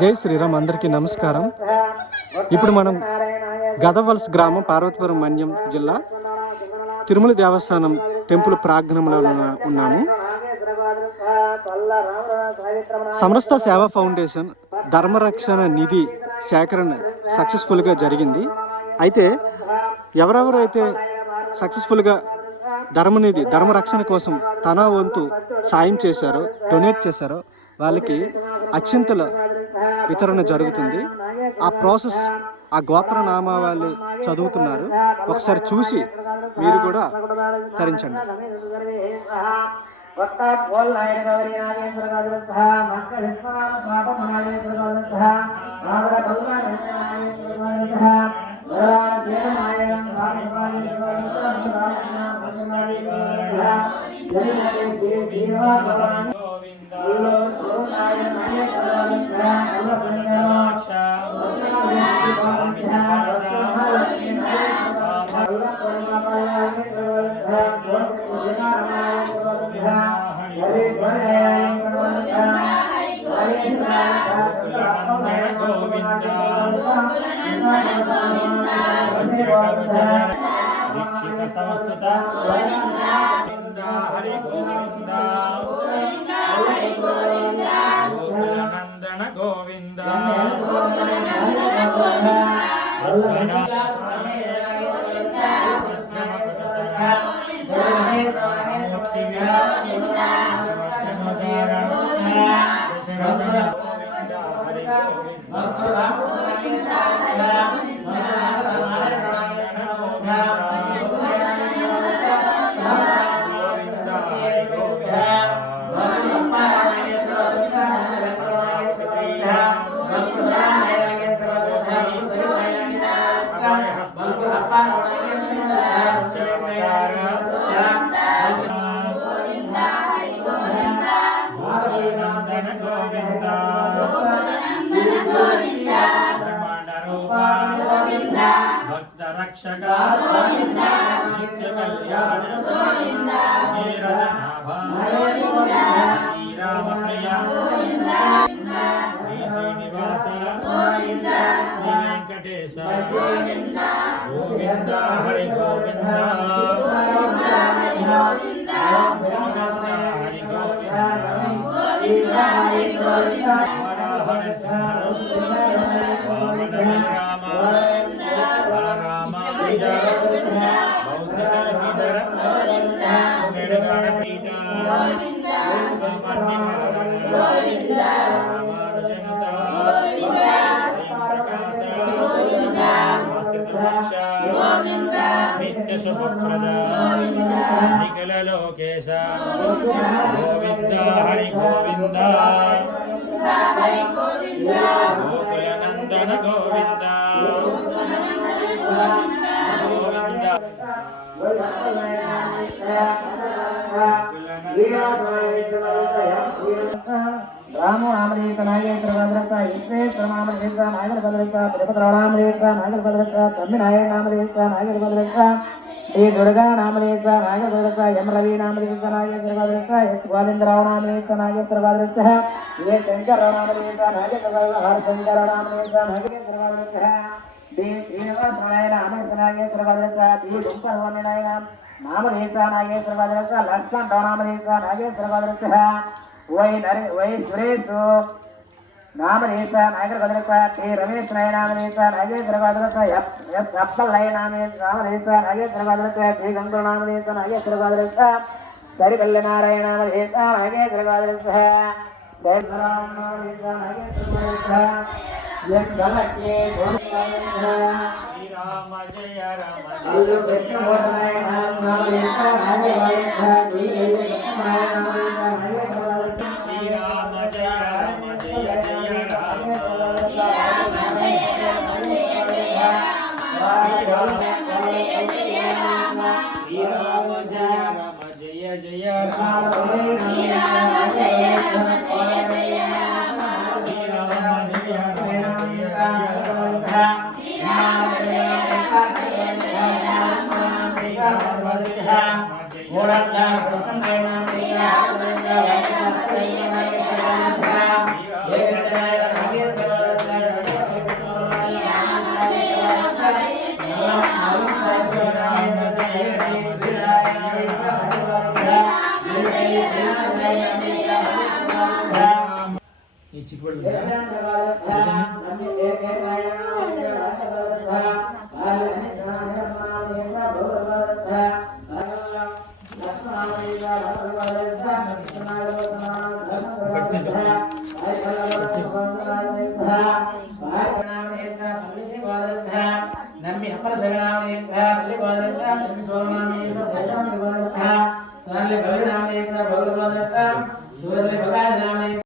జై శ్రీరామ్. అందరికీ నమస్కారం. ఇప్పుడు మనం గదవలస గ్రామం, పార్వతీపురం మన్యం జిల్లా, తిరుమల దేవస్థానం టెంపుల్ ప్రాంగణంలో ఉన్నాము. సమస్త సేవా ఫౌండేషన్ ధర్మరక్షణ నిధి సేకరణ సక్సెస్ఫుల్గా జరిగింది. అయితే ఎవరెవరైతే సక్సెస్ఫుల్గా ధర్మరక్షణ కోసం తన వంతు సాయం చేశారో, డొనేట్ చేశారో వాళ్ళకి అక్షింతల వితరణ జరుగుతుంది. ఆ ప్రాసెస్ ఆ గోత్రనామాలు చదువుతున్నారు. ఒకసారి చూసి మీరు కూడా తరించండి. లోకేశ గోవింద హరి గోవింద గోకులనందన గోవింద గోవింద రాము నామదేశ నాగేశ్వర భద్రత విశ్వేశ్వర నామదేశ నాగర భద్రత తిరుపతి నామదేశ నాగర భద్రత తమ్మి నారాయణ నామదేశ నాగర భద్రత శ్రీ దుర్గా నామదేశ నాగర భద్రత ఎం రవి నామదేశ నాగేశ్వర భద్రత ఎస్ గోవిందరావు నామదేశ నాగేశ్వర భద్రత ఏ శంకరరావు నామదేశ నాగేశ్వర భద్రత హర శంకర నామదేశ నాగేశ్వర భద్రత డి శ్రీనివాస నారాయణ అమేశ నాగేశ్వర భద్రత డి దుంపర్వణి నాయన నామదేశ నాగేశ్వర భద్రత లక్ష్మణ నామదేశ నాగేశ్వర భద్రత వై సురేష్ నామదేశ నాగర భద్రత టి రమేష్ నాయ నామదేశ నాగేశ్వర భద్రత ఎస్ అప్పల్లయ్య నామదేశ నాగేశ్వర భద్రత శ్రీ గంగుల నామదేశ నాగేశ్వర భద్రత సరిపల్లి నారాయణ నామదేశ నాగేశ్వర భద్రత జయరామ నామదేశ నాగేశ్వర భద్రత శ్రీరామ జయ Jaya ఈ చిక్కుడు నమ్మి అప్పల సగనామేశ పల్లి గోదరస నమ్మి సోమనామేశ శేషాంతి గోదరస సాలి బలినామేశ బౌల గోదరస సూర్య భగాయ నామేశ